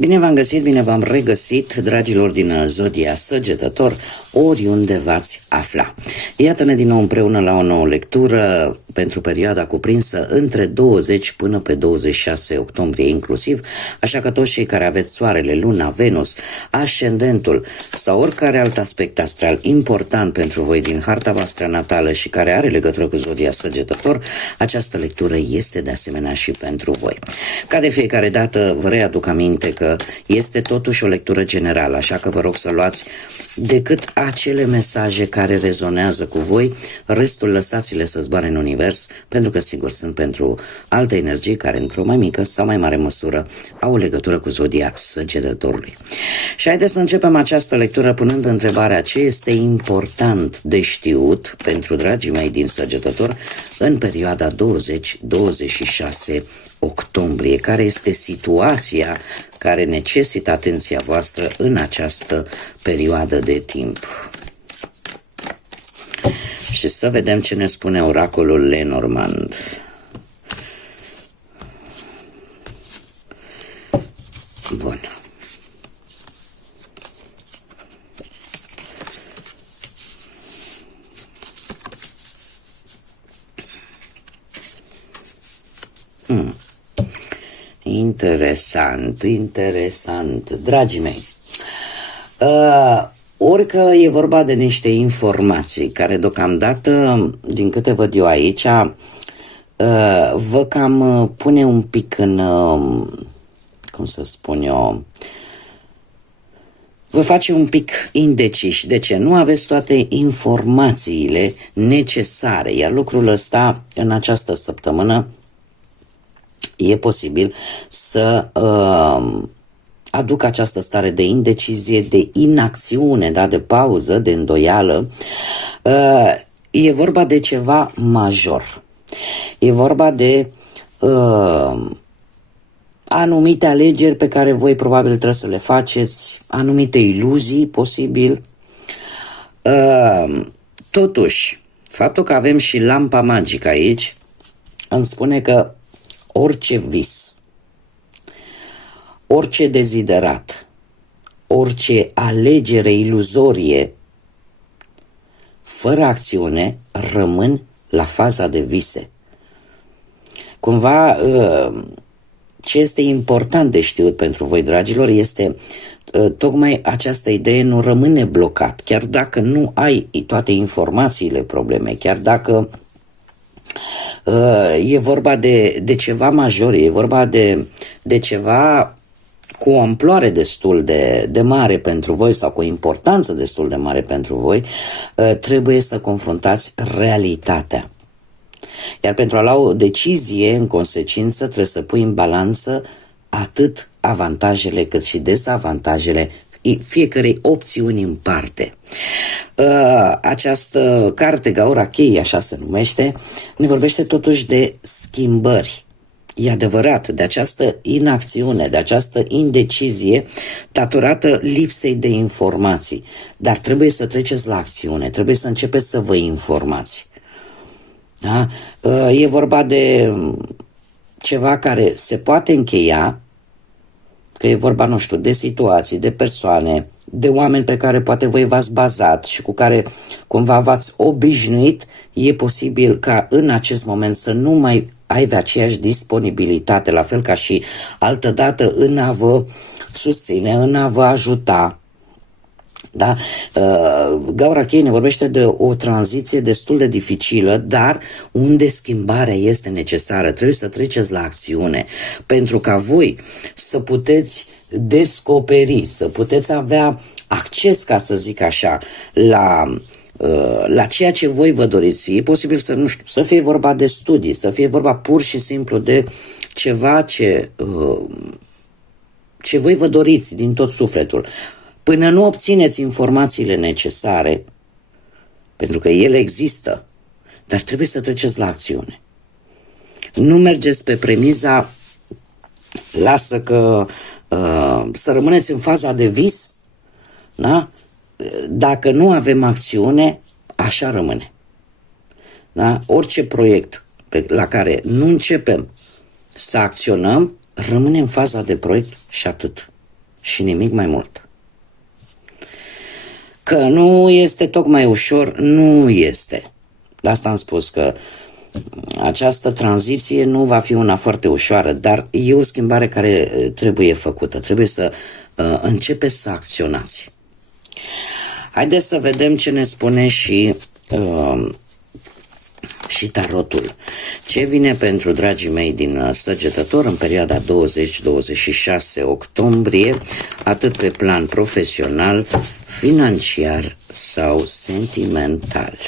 Bine v-am găsit, bine v-am regăsit, dragilor din Zodia Săgetător, oriunde v-ați afla. Iată-ne din nou împreună la o nouă lectură pentru perioada cuprinsă între 20 până pe 26 octombrie inclusiv, așa că toți cei care aveți soarele, luna, Venus, ascendentul sau oricare alt aspect astral important pentru voi din harta voastră natală și care are legătură cu Zodia Săgetător, această lectură este de asemenea și pentru voi. Ca de fiecare dată vă readuc aminte că este totuși o lectură generală, așa că vă rog să luați decât acele mesaje care rezonează cu voi, restul lăsați-le să zboare în univers, pentru că sigur sunt pentru alte energii care într-o mai mică sau mai mare măsură au o legătură cu Zodia Săgetătorului. Și haideți să începem această lectură punând întrebarea: ce este important de știut pentru dragii mei din Săgetător în perioada 20-26 octombrie? Care este situația care necesită atenția voastră în această perioadă de timp? Și să vedem ce ne spune oracolul Lenormand. Bun. Interesant, dragii mei. Orică e vorba de niște informații care deocamdată, din câte văd eu aici, vă cam pune un pic în, cum să spun eu, vă face un pic indeciși. De ce? Nu aveți toate informațiile necesare, iar lucrul ăsta în această săptămână e posibil să aducă această stare de indecizie, de inacțiune, da, de pauză, de îndoială. E vorba de ceva major. E vorba de anumite alegeri pe care voi probabil trebuie să le faceți, anumite iluzii, posibil. Totuși, faptul că avem și lampa magică aici îmi spune că orice vis, orice deziderat, orice alegere iluzorie, fără acțiune, rămân la faza de vise. Cumva, ce este important de știut pentru voi, dragilor, este tocmai această idee: nu rămâne blocat. Chiar dacă nu ai toate informațiile problemei, chiar dacă e vorba de ceva major, e vorba de ceva cu o amploare destul de mare pentru voi sau cu o importanță destul de mare pentru voi, trebuie să confruntați realitatea. Iar pentru a lua o decizie, în consecință, trebuie să pui în balanță atât avantajele cât și dezavantajele fiecărei opțiuni în parte. Această carte, Gaura Chei, așa se numește, ne vorbește totuși de schimbări. E adevărat, de această inacțiune, de această indecizie datorată lipsei de informații. Dar trebuie să treceți la acțiune, trebuie să începeți să vă informați. Da? E vorba de ceva care se poate încheia, că e vorba, nu știu, de situații, de persoane, de oameni pe care poate voi v-ați bazat și cu care cumva v-ați obișnuit. E posibil ca în acest moment să nu mai aibă aceeași disponibilitate, la fel ca și altădată, în a vă susține, în a vă ajuta. Da? Gaura Chei ne vorbește de o tranziție destul de dificilă, dar unde schimbarea este necesară. Trebuie să treceți la acțiune pentru ca voi să puteți descoperi, să puteți avea acces, ca să zic așa, la ceea ce voi vă doriți. E posibil să, nu știu, să fie vorba de studii, să fie vorba pur și simplu de ceva ce voi vă doriți din tot sufletul. Până nu obțineți informațiile necesare, pentru că ele există, dar trebuie să treceți la acțiune. Nu mergeți pe premiza lasă că să rămâneți în faza de vis, da? Dacă nu avem acțiune, așa rămâne. Da? Orice proiect la care nu începem să acționăm, rămâne în faza de proiect și atât. și nimic mai mult. Că nu este tocmai ușor, nu este. De asta am spus că această tranziție nu va fi una foarte ușoară, dar e o schimbare care trebuie făcută. Trebuie să începeți să acționați. Haideți să vedem ce ne spune și tarotul. Ce vine pentru dragii mei din Săgetător în perioada 20-26 octombrie, atât pe plan profesional, financiar sau sentimental.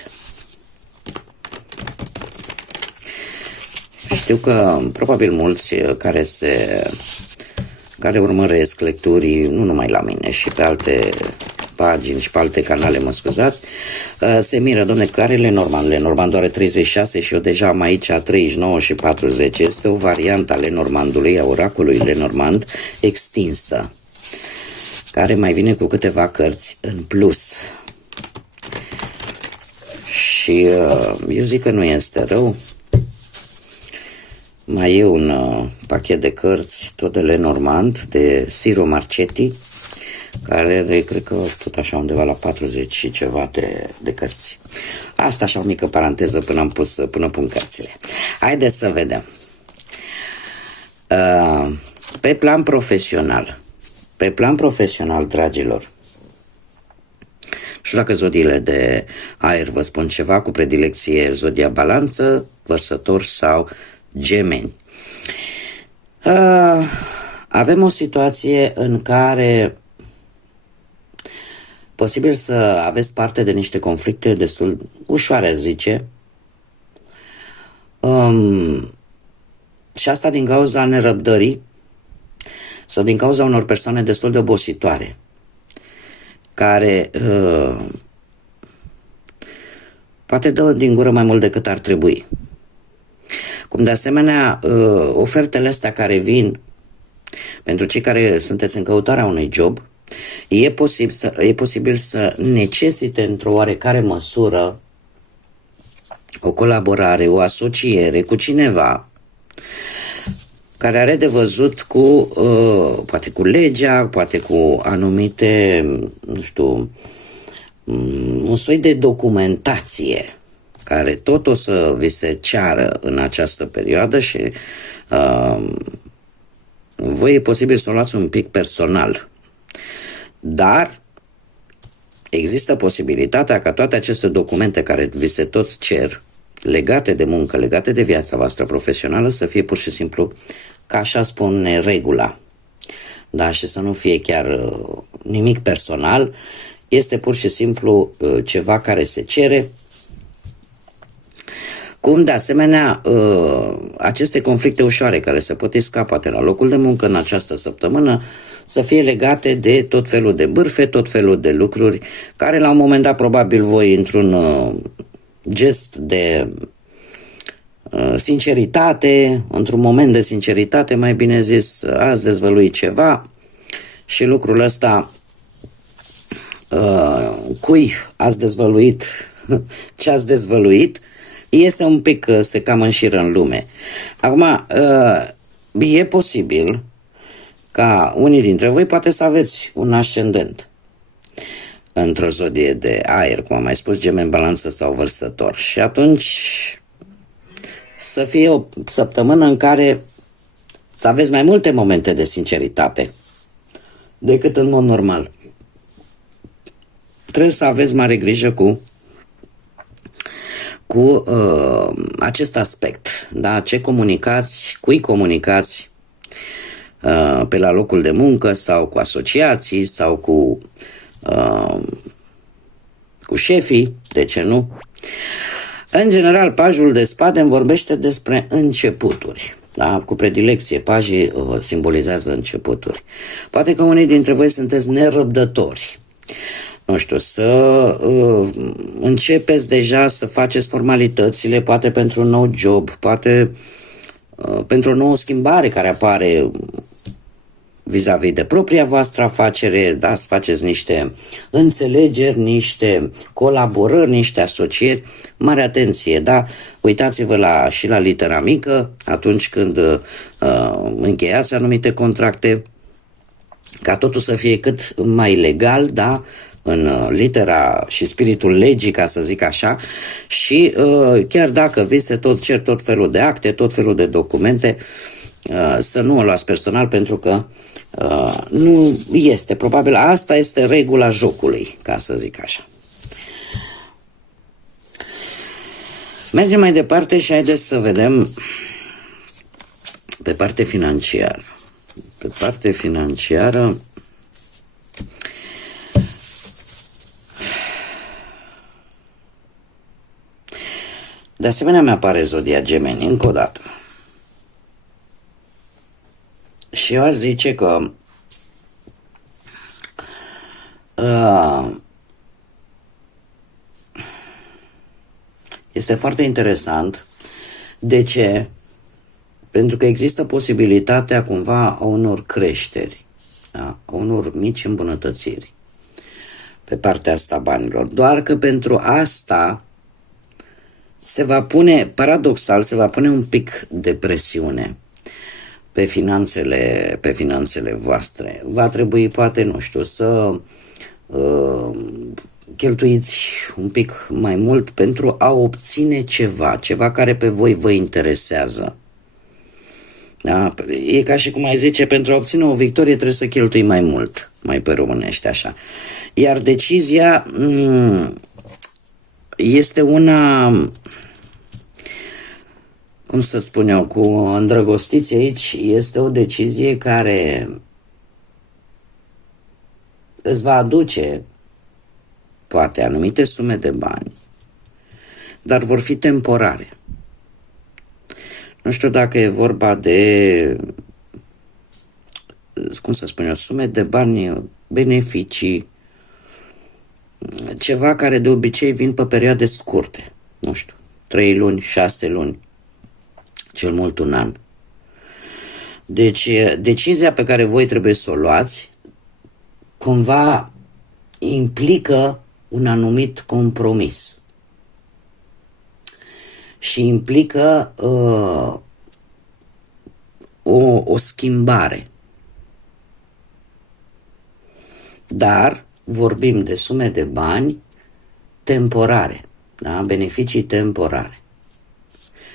Știu că probabil mulți care urmăresc lecturii, nu numai la mine, și pe alte pagini și pe alte canale, mă scuzați, se miră, domne, care Lenormand? Lenormand are 36 și eu deja am aici 39 și 40. Este o variantă a Lenormandului, a oracolului Lenormand, extinsă, care mai vine cu câteva cărți în plus. Și eu zic că nu este rău. Mai e un pachet de cărți, tot de Lenormand, de Ciro Marchetti, care are, cred că, tot așa undeva la 40 și ceva de cărți. Asta așa o mică paranteză până pun cărțile. Haideți să vedem. Pe plan profesional, dragilor, știu dacă zodiile de aer vă spun ceva, cu predilecție zodia Balanță, Vărsător sau Gemeni. Avem o situație în care posibil să aveți parte de niște conflicte destul ușoare, zice, și asta din cauza nerăbdării sau din cauza unor persoane destul de obositoare, care poate dă din gură mai mult decât ar trebui. Cum de asemenea, ofertele astea care vin pentru cei care sunteți în căutarea unui job, e posibil să necesite într-o oarecare măsură o colaborare, o asociere cu cineva care are de văzut cu, poate cu legea, poate cu anumite, nu știu, un soi de documentație care tot o să vi se ceară în această perioadă și voi e posibil să o luați un pic personal. Dar există posibilitatea ca toate aceste documente care vi se tot cer, legate de muncă, legate de viața voastră profesională, să fie pur și simplu, ca așa spune regula. Da, și să nu fie chiar nimic personal, este pur și simplu ceva care se cere. Cum de asemenea aceste conflicte ușoare care se pot isca poate la locul de muncă în această săptămână să fie legate de tot felul de bârfe, tot felul de lucruri care la un moment dat probabil voi într-un gest de sinceritate, într-un moment de sinceritate, mai bine zis, ați dezvăluit ceva și lucrul ăsta cui ați dezvăluit ce ați dezvăluit, iese un pic, se cam înșiră în lume. Acum, e posibil ca unii dintre voi poate să aveți un ascendent într-o zodie de aer, cum am mai spus, Gemeni, Balanță sau Vărsător. Și atunci să fie o săptămână în care să aveți mai multe momente de sinceritate decât în mod normal. Trebuie să aveți mare grijă cu acest aspect, da? Ce comunicați, cui comunicați pe la locul de muncă sau cu asociații sau cu șefii, de ce nu? În general, pajul de spade îmi vorbește despre începuturi. Da? Cu predilecție, pajii simbolizează începuturi. Poate că unii dintre voi sunteți nerăbdători. Nu știu, să începeți deja să faceți formalitățile, poate pentru un nou job, poate pentru o nouă schimbare care apare vis-a-vis de propria voastră afacere, da, să faceți niște înțelegeri, niște colaborări, niște asocieri. Mare atenție, da? Uitați-vă și la litera mică atunci când încheiați anumite contracte. ca totul să fie cât mai legal, da, în litera și spiritul legii, ca să zic așa, și chiar dacă vi se tot cer tot felul de acte, tot felul de documente, să nu o luați personal, pentru că nu este, probabil asta este regula jocului, ca să zic așa. Mergem mai departe și haideți să vedem pe partea financiară. Pe partea financiară de asemenea mi-apare zodia Gemeni, încă o dată. Și eu aș zice că este foarte interesant. De ce? Pentru că există posibilitatea cumva a unor creșteri, da? A unor mici îmbunătățiri pe partea asta banilor. Doar că pentru asta se va pune, paradoxal, se va pune un pic de presiune pe finanțele voastre. Va trebui, poate, nu știu, să cheltuiți un pic mai mult pentru a obține ceva care pe voi vă interesează. Da? E ca și cum ai zice, pentru a obține o victorie trebuie să cheltui mai mult, mai pe românește așa. Iar decizia este una, cum să spun eu, cu îndrăgostiți aici, este o decizie care îți va aduce poate anumite sume de bani, dar vor fi temporare. Nu știu dacă e vorba de, cum să spun eu, sume de bani, beneficii, ceva care de obicei vin pe perioade scurte, nu știu, 3 luni, 6 luni, cel mult un an. Deci, decizia pe care voi trebuie să o luați, cumva implică un anumit compromis. Și implică o schimbare. Dar vorbim de sume de bani temporare, da? Beneficii temporare.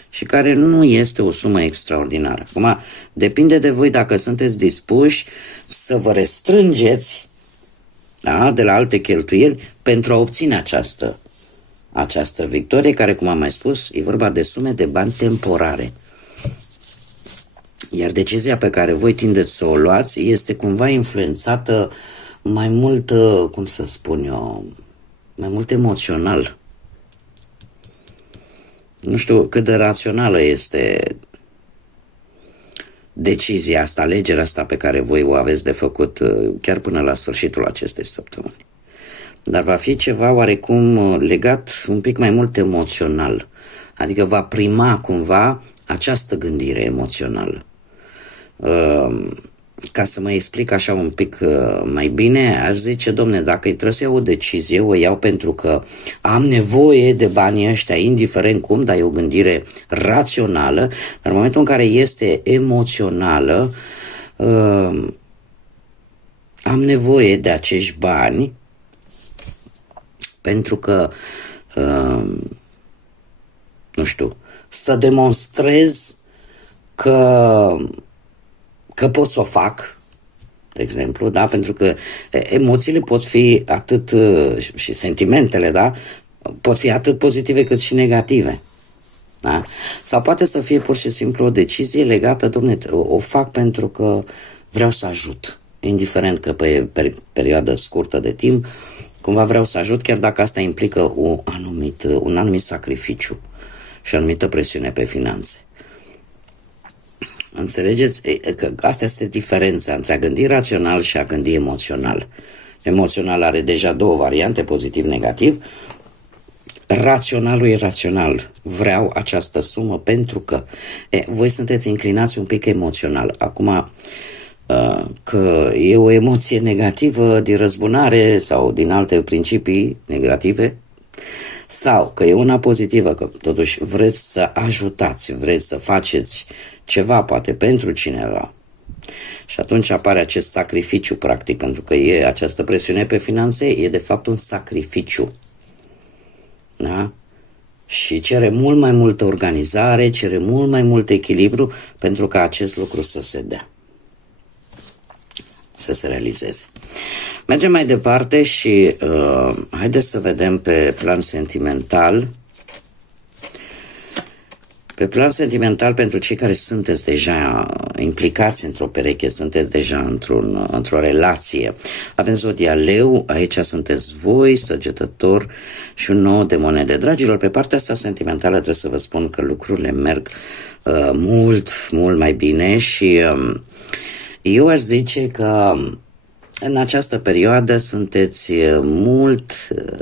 Și care nu este o sumă extraordinară. Acum, depinde de voi dacă sunteți dispuși să vă restrângeți, da, de la alte cheltuieli pentru a obține această victorie, care, cum am mai spus, e vorba de sume de bani temporare. Iar decizia pe care voi tindeți să o luați este cumva influențată mai mult, cum să spun eu, mai mult emoțional. Nu știu cât de rațională este decizia asta, alegerea asta pe care voi o aveți de făcut chiar până la sfârșitul acestei săptămâni. Dar va fi ceva oarecum legat un pic mai mult emoțional. Adică va prima cumva această gândire emoțională. Ca să mă explic așa un pic mai bine, aș zice, domne, dacă trebuie să iau o decizie, o iau pentru că am nevoie de banii ăștia, indiferent cum, dar e o gândire rațională, dar în momentul în care este emoțională, am nevoie de acești bani pentru că, nu știu, să demonstrez că pot să o fac, de exemplu, da? Pentru că emoțiile pot fi atât, și sentimentele, da? Pot fi atât pozitive cât și negative. Da? Sau poate să fie pur și simplu o decizie legată, dom'le, o fac pentru că vreau să ajut, indiferent că pe perioadă scurtă de timp, cumva vreau să ajut, chiar dacă asta implică un anumit sacrificiu și o anumită presiune pe finanțe. Înțelegeți? Că asta este diferența între a gândi rațional și a gândi emoțional. Emoțional are deja două variante, pozitiv-negativ. Raționalul e rațional. Vreau această sumă pentru că voi sunteți inclinați un pic emoțional. Acum, că e o emoție negativă din răzbunare sau din alte principii negative, sau că e una pozitivă, că totuși vreți să ajutați, vreți să faceți ceva poate pentru cineva, Și atunci apare acest sacrificiu, practic, pentru că această presiune pe finanțe e de fapt un sacrificiu. Da? Și cere mult mai multă organizare, cere mult mai mult echilibru pentru ca acest lucru să se dea, să se realizeze. Mergem mai departe și haideți să vedem pe plan sentimental. Pe plan sentimental, pentru cei care sunteți deja implicați într-o pereche, sunteți deja într-o relație, avem zodia Leu, aici sunteți voi, Săgetător și un 9 de monede. Dragilor, pe partea asta sentimentală trebuie să vă spun că lucrurile merg mult mai bine și eu aș zice că în această perioadă sunteți mult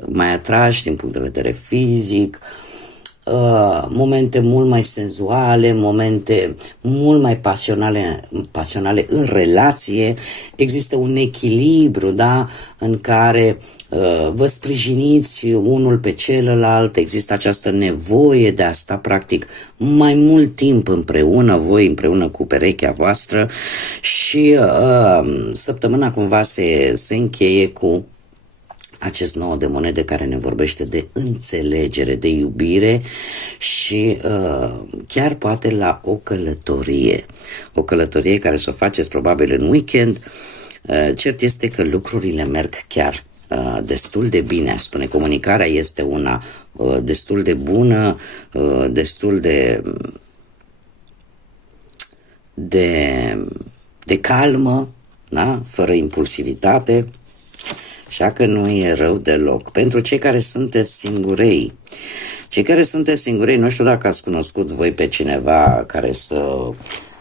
mai atrași din punct de vedere fizic, momente mult mai senzuale, momente mult mai pasionale în relație. Există un echilibru, da, în care vă sprijiniți unul pe celălalt, există această nevoie de a sta practic mai mult timp împreună, voi împreună cu perechea voastră și săptămâna cumva se încheie cu acest 9 de monede care ne vorbește de înțelegere, de iubire și chiar poate la o călătorie. O călătorie care să o faceți probabil în weekend. Cert este că lucrurile merg chiar destul de bine, aș spune. Comunicarea este una destul de bună, destul de calmă, da? Fără impulsivitate. Așa că nu e rău deloc. Pentru cei care sunteți singurei, nu știu dacă ați cunoscut voi pe cineva care să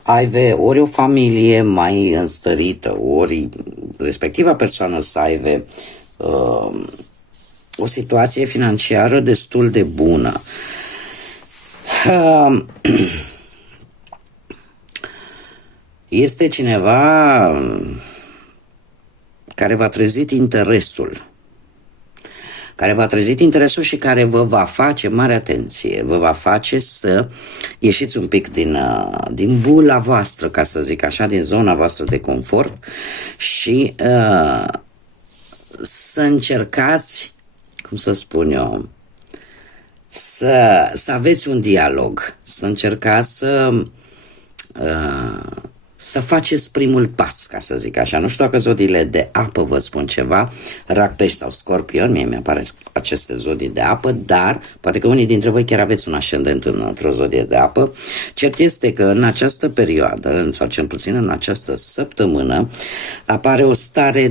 aibă ori o familie mai înstărită, ori respectiva persoană să aibă o situație financiară destul de bună. Este cineva care v-a trezit interesul, și care vă va face, mare atenție, vă va face să ieșiți un pic din bula voastră, ca să zic așa, din zona voastră de confort și să încercați, cum să spun eu, să aveți un dialog, să încercați să faceți primul pas, ca să zic așa. Nu știu dacă zodiile de apă vă spun ceva, Rac, Pești sau Scorpion, mie mi-apare aceste zodii de apă, dar poate că unii dintre voi chiar aveți un ascendent într-o zodie de apă. Cert este că în această perioadă, sau cel puțin în această săptămână, apare o stare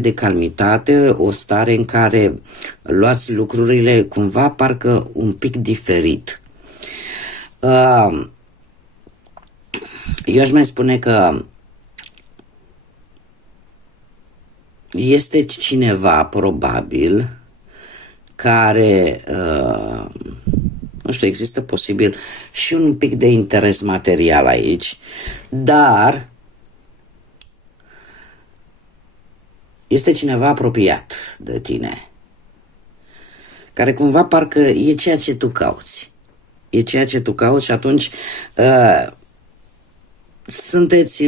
de calmitate, o stare în care luați lucrurile cumva parcă un pic diferit. Eu aș mai spune că este cineva, probabil, care, nu știu, există posibil și un pic de interes material aici, dar este cineva apropiat de tine, care cumva parcă e ceea ce tu cauți. E ceea ce tu cauți și atunci sunteți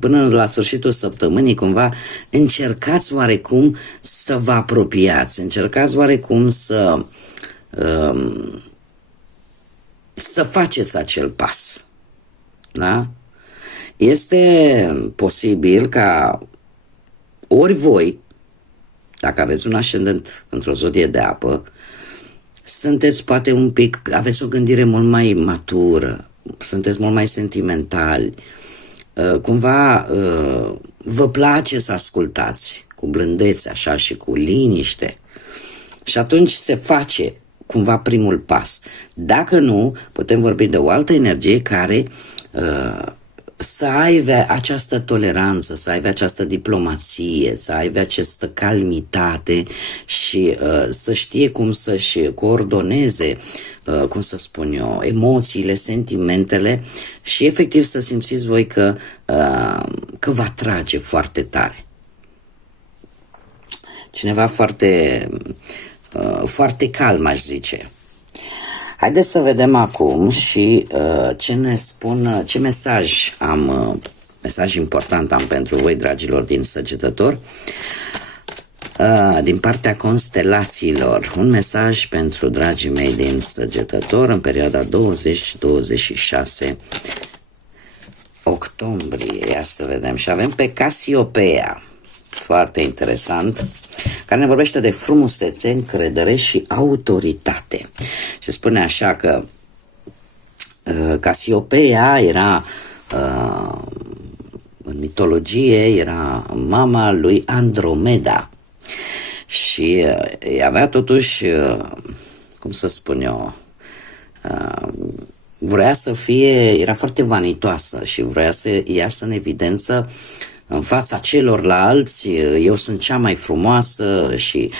până la sfârșitul săptămânii, cumva încercați oarecum să vă apropiați, încercați oarecum să faceți acel pas. Da? Este posibil ca ori voi, dacă aveți un ascendent într-o zodie de apă, sunteți poate un pic, aveți o gândire mult mai matură, sunteți mult mai sentimentali, cumva vă place să ascultați cu blândețe așa și cu liniște și atunci se face cumva primul pas. Dacă nu, putem vorbi de o altă energie care să aibă această toleranță, să aibă această diplomație, să aibă această calmitate și să știe cum să-și coordoneze, cum să spun eu, emoțiile, sentimentele și efectiv să simțiți voi că vă atrage foarte tare. Cineva foarte, foarte calm, aș zice. Haideți să vedem acum și ce ne spun, ce mesaj am mesaj important am pentru voi, dragilor din Săgetător, din partea constelațiilor. Un mesaj pentru dragii mei din Săgetător în perioada 20-26 octombrie. Ia să vedem. Și avem pe Casiopeia, foarte interesant, care ne vorbește de frumusețe, încredere și autoritate. Și spune așa că Casiopeia era în mitologie, era mama lui Andromeda și avea totuși, cum să spun eu, vrea să fie, era foarte vanitoasă și vrea să iasă în evidență în fața celorlalți: eu sunt cea mai frumoasă și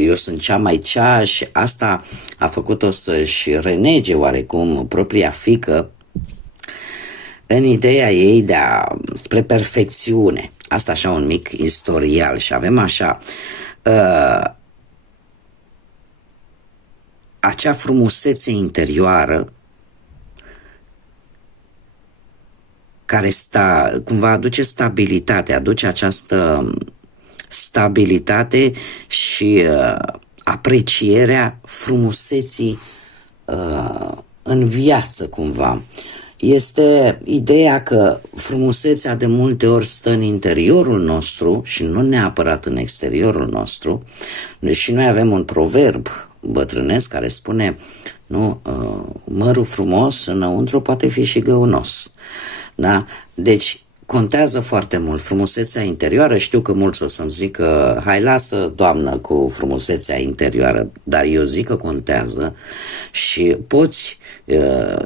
eu sunt cea mai cea. Și asta a făcut-o să-și renege oarecum propria fiică în ideea ei de spre perfecțiune. Asta așa un mic istorial. Și avem așa acea frumusețe interioară care cumva aduce stabilitate, aduce această stabilitate și aprecierea frumuseții în viață cumva. Este ideea că frumusețea de multe ori stă în interiorul nostru și nu neapărat în exteriorul nostru. Și noi avem un proverb bătrânesc care spune, nu, mărul frumos înăuntru poate fi și găunos. Da? Deci contează foarte mult frumusețea interioară. Știu că mulți o să-mi zică: hai, lasă, doamnă, cu frumusețea interioară, dar eu zic că contează și poți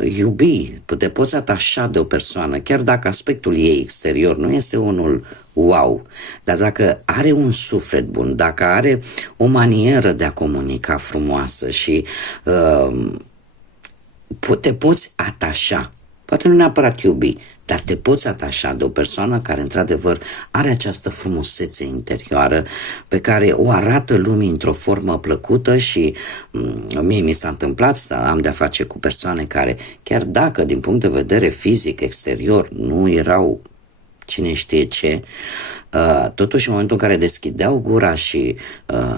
iubi, te poți atașa de o persoană, chiar dacă aspectul ei exterior nu este unul wow, dar dacă are un suflet bun, dacă are o manieră de a comunica frumoasă și te poți atașa. Poate nu neapărat iubi, dar te poți atașa de o persoană care într-adevăr are această frumusețe interioară pe care o arată lumii într-o formă plăcută. Și mie mi s-a întâmplat să am de-a face cu persoane care, chiar dacă din punct de vedere fizic, exterior, nu erau cine știe ce, totuși în momentul în care deschideau gura și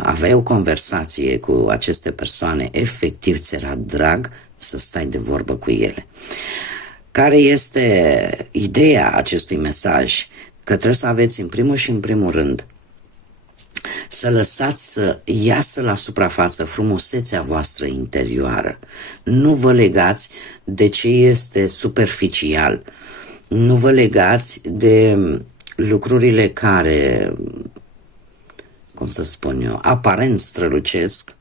aveai o conversație cu aceste persoane, efectiv ți era drag să stai de vorbă cu ele. Care este ideea acestui mesaj? Că trebuie să aveți în primul și în primul rând să lăsați să iasă la suprafață frumusețea voastră interioară. Nu vă legați de ce este superficial. Nu vă legați de lucrurile care, cum să spun eu, aparent strălucesc,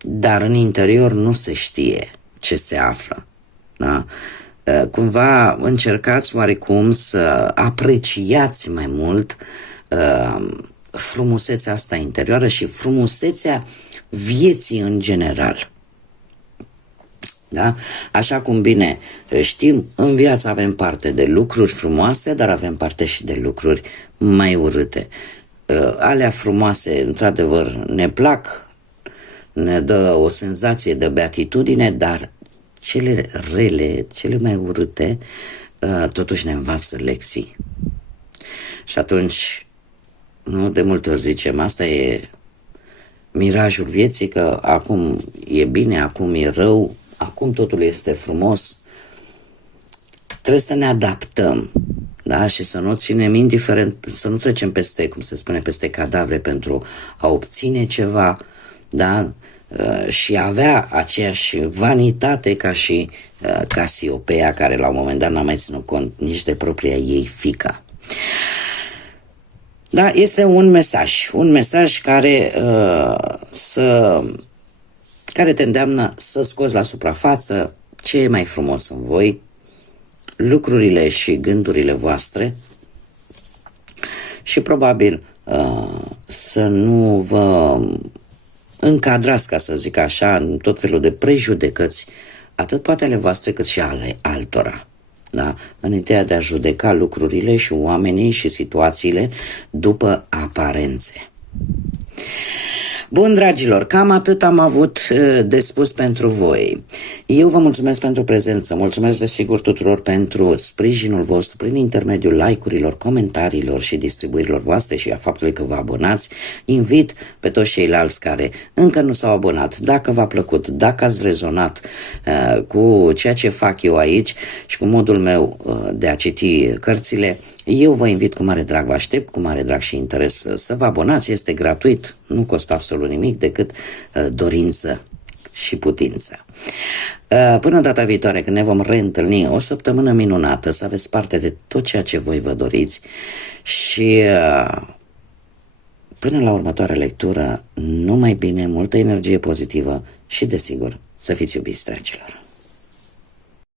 dar în interior nu se știe ce se află. Da? Cumva încercați oarecum să apreciați mai mult frumusețea asta interioară și frumusețea vieții în general. Da? Așa cum bine știm, în viață avem parte de lucruri frumoase, dar avem parte și de lucruri mai urâte. Alea frumoase, într-adevăr, ne plac, ne dă o senzație de beatitudine, dar cele rele, cele mai urâte, totuși ne învață lecții. Și atunci, nu de multe ori zicem, asta e mirajul vieții, că acum e bine, acum e rău, acum totul este frumos. Trebuie să ne adaptăm, da? Și să nu ținem indiferent, să nu trecem peste, cum se spune, peste cadavre pentru a obține ceva, da? Și avea aceeași vanitate ca și Casiopeia, care la un moment dat n-a mai ținut cont nici de propria ei fiică. Da, este un mesaj care care te îndeamnă să scoți la suprafață ce e mai frumos în voi, lucrurile și gândurile voastre și probabil să nu vă încadrați, ca să zic așa, în tot felul de prejudecăți, atât poate ale voastre cât și ale altora. Da? În ideea de a judeca lucrurile și oamenii și situațiile după aparențe. Bun, dragilor, cam atât am avut de spus pentru voi. Eu vă mulțumesc pentru prezență, mulțumesc desigur tuturor pentru sprijinul vostru prin intermediul like-urilor, comentariilor și distribuirilor voastre și a faptului că vă abonați. Invit pe toți ceilalți care încă nu s-au abonat, dacă v-a plăcut, dacă ați rezonat cu ceea ce fac eu aici și cu modul meu de a citi cărțile, eu vă invit cu mare drag, vă aștept cu mare drag și interes să vă abonați, este gratuit, nu costă absolut nimic decât dorință și putință. Până data viitoare când ne vom reîntâlni, o săptămână minunată, să aveți parte de tot ceea ce voi vă doriți și până la următoarea lectură, numai bine, multă energie pozitivă și desigur să fiți iubiți, dragilor.